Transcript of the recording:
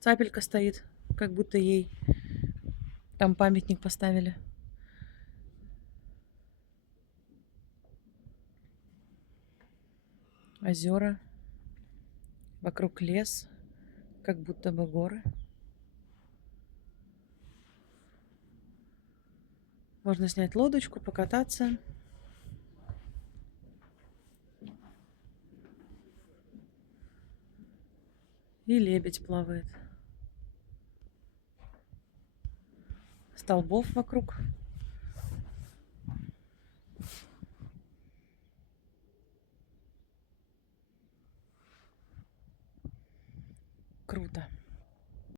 Цапелька стоит, как будто ей там памятник поставили. Озера. Вокруг лес, как будто бы горы. Можно снять лодочку, покататься. И лебедь плавает. Столбов вокруг.